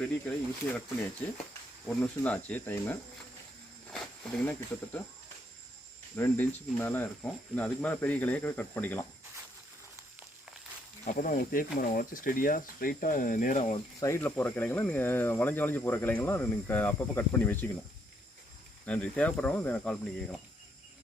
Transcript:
பெரிய கிளை ஈஸியாக கட் பண்ணியாச்சு. 1 நிமிஷம் தான் ஆச்சு டைமு. பார்த்திங்கன்னா கிட்டத்தட்ட 2 இன்ச்சுக்கு மேலே இருக்கும். இன்னும் அதுக்கு மேலே பெரிய கிளையை கட் பண்ணிக்கலாம். அப்போ தான் உங்களுக்கு தேக்கு மரம் வளர்ச்சி ஸ்ட்ரெயிட்டாக நேராக சைடில் போகிற கிளைகள்லாம் நீங்கள் வளைஞ்சு போகிற கிளைகள்லாம் நீங்கள் அப்பப்போ கட் பண்ணி வச்சுக்கணும். நன்றி. தேவைப்படுறவங்க கால் பண்ணி கேட்கலாம்.